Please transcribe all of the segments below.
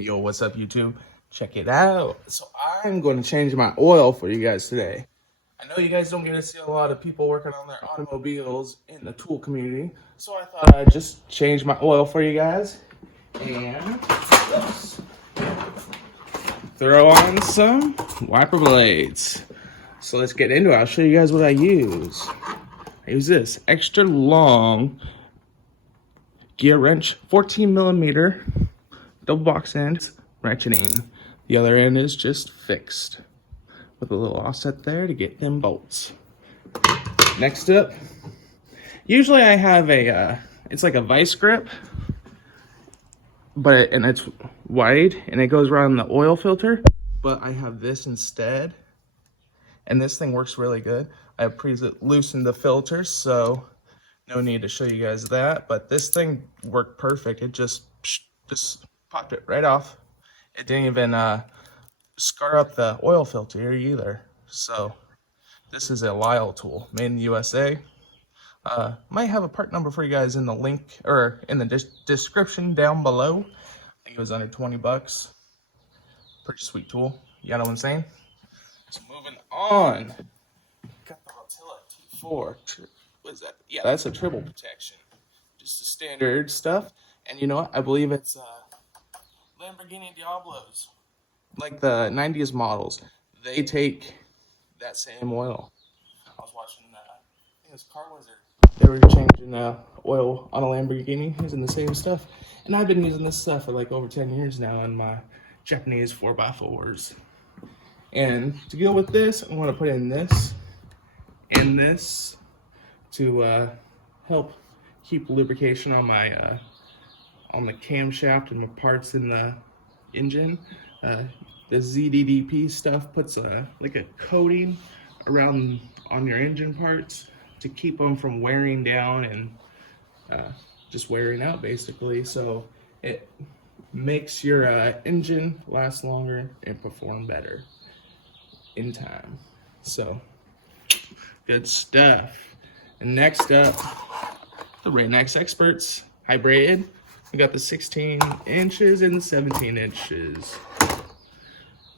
Yo, what's up, YouTube? Check it out. So I'm going to change my oil for you guys today. I know you guys don't get to see a lot of people working on their automobiles in the tool community, so I thought I'd just change my oil for you guys. And let's throw on some wiper blades. So let's get into it. I'll show you guys what I use. I use this extra long gear wrench, 14 millimeter, double box end, ratcheting. The other end is just fixed with a little offset there to get them bolts. Next up, usually I have a, it's like a vice grip, and it's wide and it goes around the oil filter, but I have this instead. And this thing works really good. I have pre-loosened the filter, so no need to show you guys that, but this thing worked perfect. It just popped it right off. It didn't even scar up the oil filter either. So this is a Lyle tool, made in the USA. Might have a part number for you guys in the link or in the description down below. I think it was under 20 bucks. Pretty sweet tool. You know what I'm saying? So moving on. Got the Rotilla T4. What is that? Yeah, that's a triple protection. Just the standard stuff. And you know what? I believe it's Lamborghini Diablos. Like the 90s models. They take that same oil. I was watching, I think it was Car Wizard. They were changing oil on a Lamborghini using the same stuff. And I've been using this stuff for like over 10 years now in my Japanese 4x4s. And to go with this, I want to put in this and this to help keep lubrication on my on the camshaft and the parts in the engine. The ZDDP stuff puts like a coating around on your engine parts to keep them from wearing down and just wearing out basically. So it makes your engine last longer and perform better in time. So good stuff. And next up, the Rain-X Experts hybrid. We got the 16 inches and the 17 inches.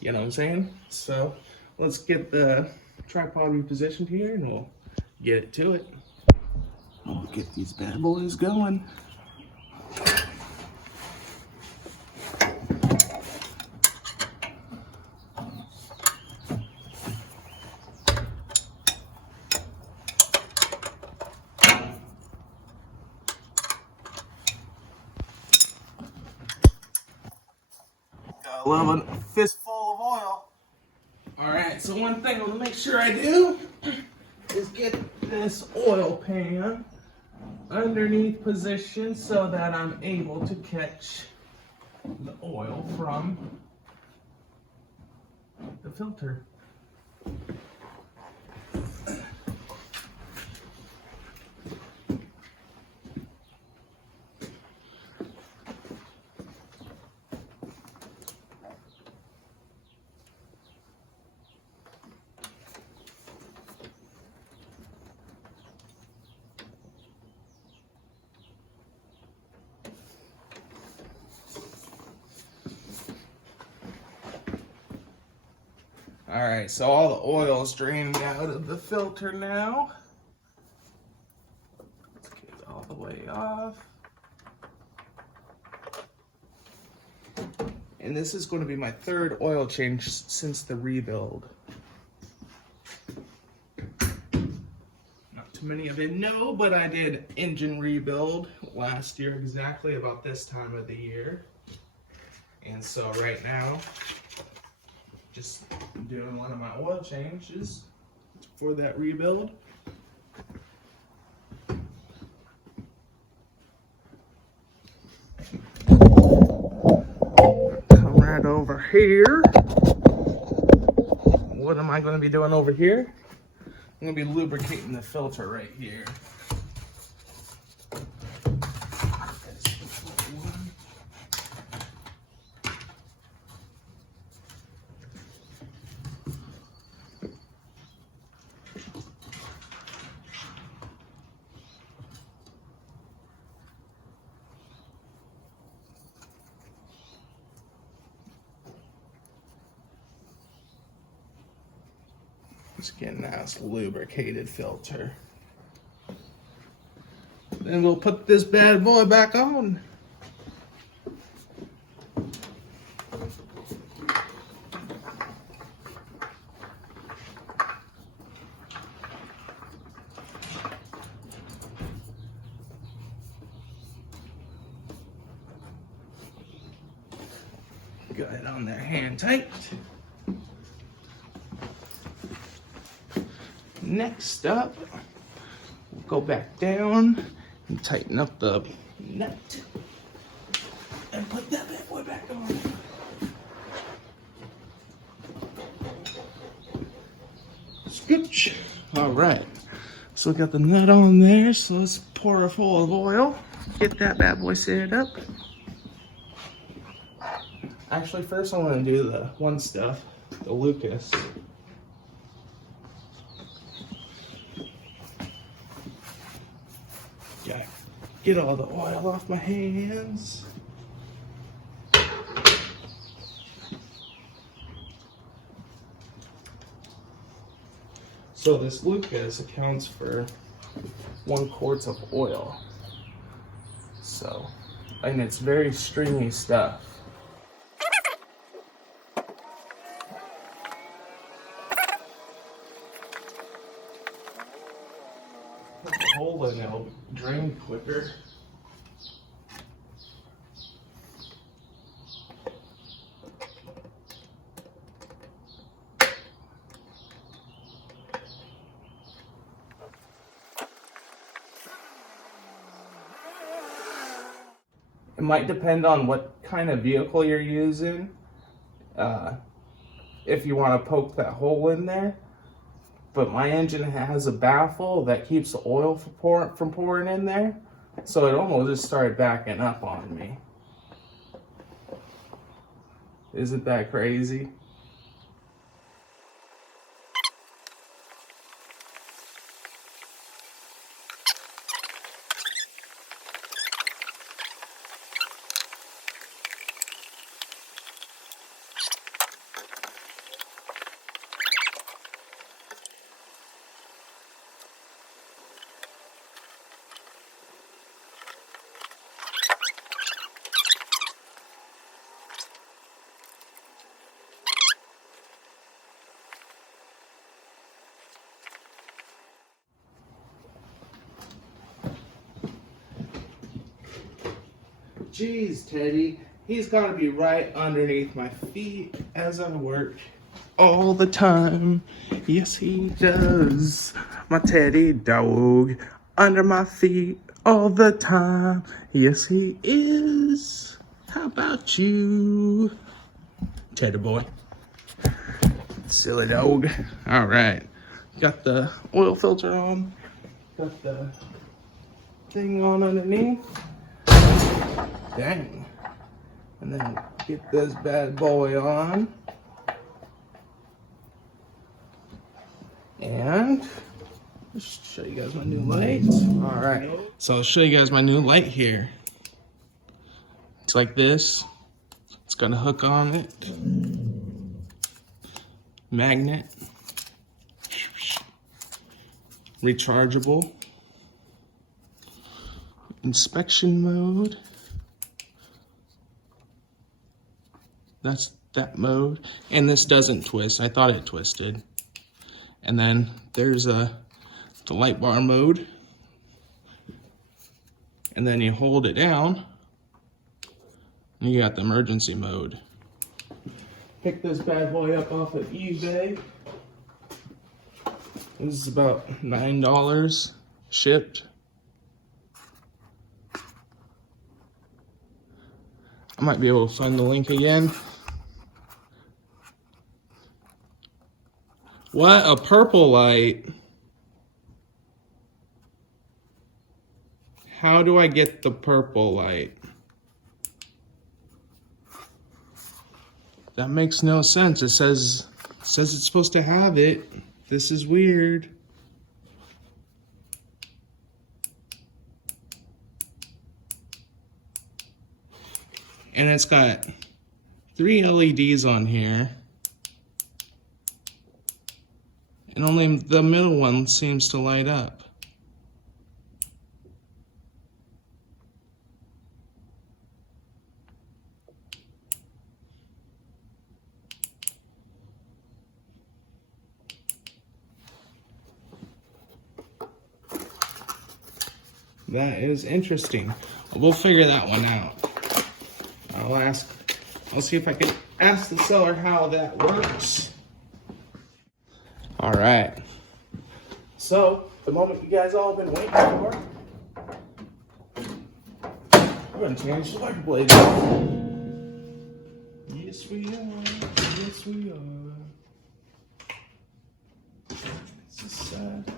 You know what I'm saying? So let's get the tripod repositioned here and we'll get it to it. We'll get these bad boys going. Gotta love a fistful of oil. Alright, so one thing I'm gonna make sure I do is get this oil pan underneath position so that I'm able to catch the oil from the filter. Alright, so all the oil is draining out of the filter now. Let's get it all the way off. And this is going to be my third oil change since the rebuild. Not too many of you know, but I did engine rebuild last year exactly about this time of the year. And so right now, just doing one of my oil changes for that rebuild. Come right over here. What am I going to be doing over here? I'm going to be lubricating the filter right here. Let's get a nice lubricated filter. Then we'll put this bad boy back on. Got it on there hand tight. Next up, we'll go back down and tighten up the nut and put that bad boy back on. Scooch. All right, so we got the nut on there, so let's pour her full of oil, get that bad boy set up. Actually, first I want to do the one stuff, the Lucas. Gotta get all the oil off my hands. So this Lucas accounts for 1 quart of oil. So, and it's very stringy stuff. Put the hole in, it'll drain quicker. It might depend on what kind of vehicle you're using. If you want to poke that hole in there. But my engine has a baffle that keeps the oil from pouring in there. So it almost just started backing up on me. Isn't that crazy? Jeez, Teddy, he's got to be right underneath my feet as I work all the time. Yes, he does. My Teddy dog under my feet all the time. Yes, he is. How about you, Teddy boy? Silly dog. All right, got the oil filter on. Got the thing on underneath. Dang. And then get this bad boy on. And let's show you guys my new lights. All right. So I'll show you guys my new light here. It's like this. It's got a hook on it. Magnet. Rechargeable. Inspection mode. That's that mode. And this doesn't twist. I thought it twisted. And then there's the light bar mode. And then you hold it down and you got the emergency mode. Pick this bad boy up off of eBay. This is about $9 shipped. I might be able to find the link again. What? A purple light? How do I get the purple light? That makes no sense. It says it's supposed to have it. This is weird. And it's got 3 LEDs on here. and only the middle one seems to light up. That is interesting. We'll figure that one out. I'll see if I can ask the seller how that works. All right. So, the moment you guys all been waiting for, we're gonna change the wiper blade. Yes, we are. Yes, we are.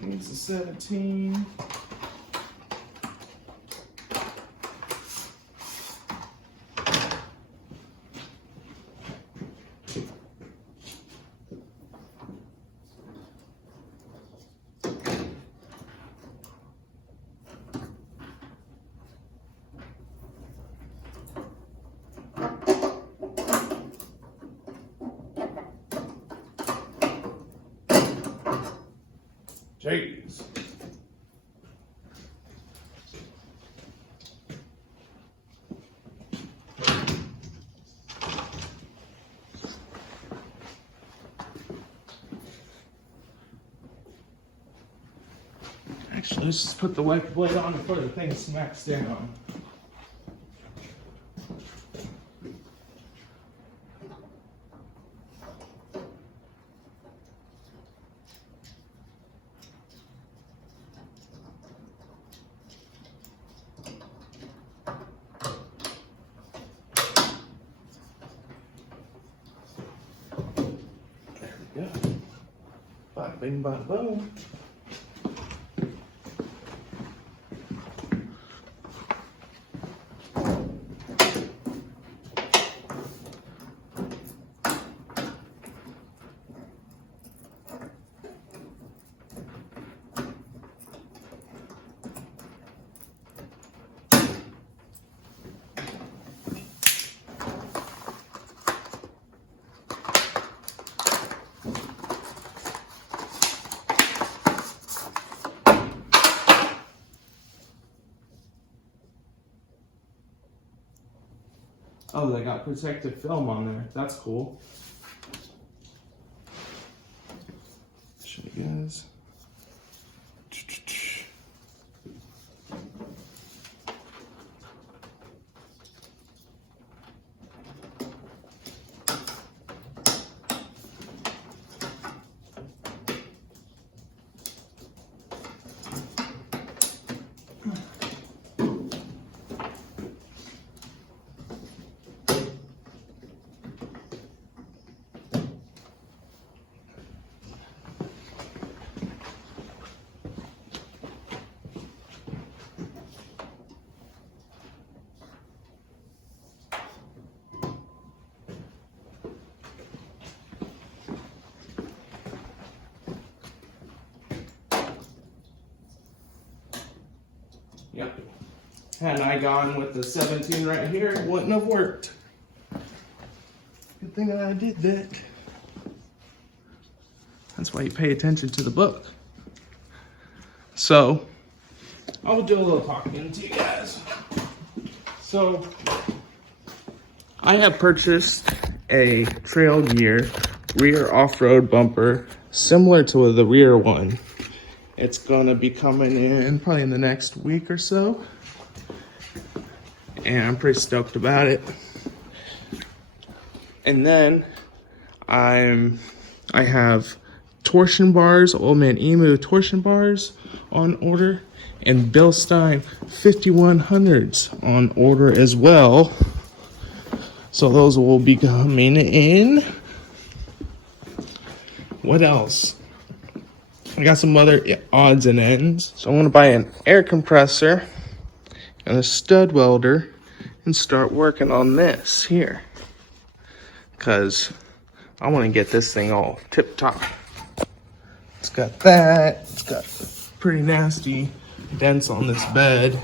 Needs a 17. Jeez. Actually, let's just put the wiper blade on before the thing smacks down. Yeah. Bada bing, bada boom. Oh, they got protective film on there. That's cool. Show you guys. Yep. Had I gone with the 17 right here, it wouldn't have worked. Good thing that I did that. That's why you pay attention to the book. So, I will do a little talking to you guys. So, I have purchased a Trail Gear rear off-road bumper similar to the rear one. It's gonna be coming in probably in the next week or so. And I'm pretty stoked about it. And then I have torsion bars, Old Man Emu torsion bars on order, and Bill Stein 5100s on order as well. So those will be coming in. What else? I got some other odds and ends. So I'm gonna buy an air compressor and a stud welder and start working on this here. Cause I wanna get this thing all tip top. It's got that, it's got pretty nasty dents on this bed.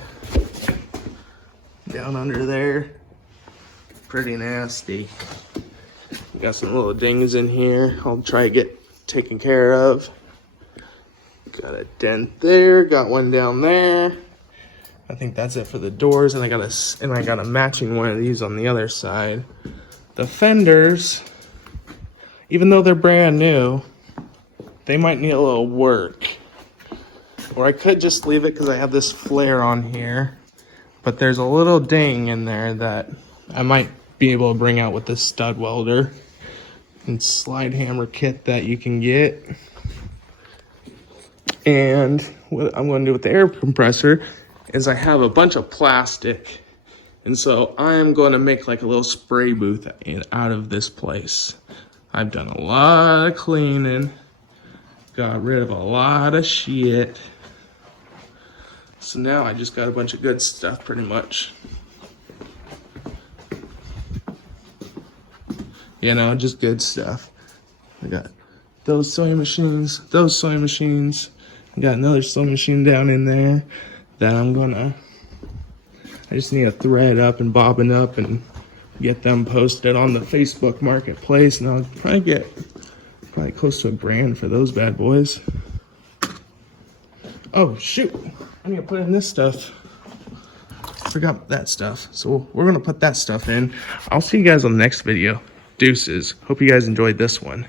Down under there, pretty nasty. We got some little dings in here I'll try to get taken care of. Got a dent there, got one down there. I think that's it for the doors, and I got a matching one of these on the other side. The fenders, even though they're brand new, they might need a little work. Or I could just leave it because I have this flare on here. But there's a little ding in there that I might be able to bring out with this stud welder and slide hammer kit that you can get. And what I'm going to do with the air compressor is I have a bunch of plastic. And so I'm going to make like a little spray booth out of this place. I've done a lot of cleaning, got rid of a lot of shit. So now I just got a bunch of good stuff pretty much. You know, just good stuff. I got those sewing machines, I got another sewing machine down in there that I just need to thread up and bobbin up and get them posted on the Facebook marketplace, and I'll probably get close to $1,000 for those bad boys. Oh shoot, I need to put in this stuff. Forgot that stuff, so we're gonna put that stuff in. I'll see you guys on the next video. Deuces. Hope you guys enjoyed this one.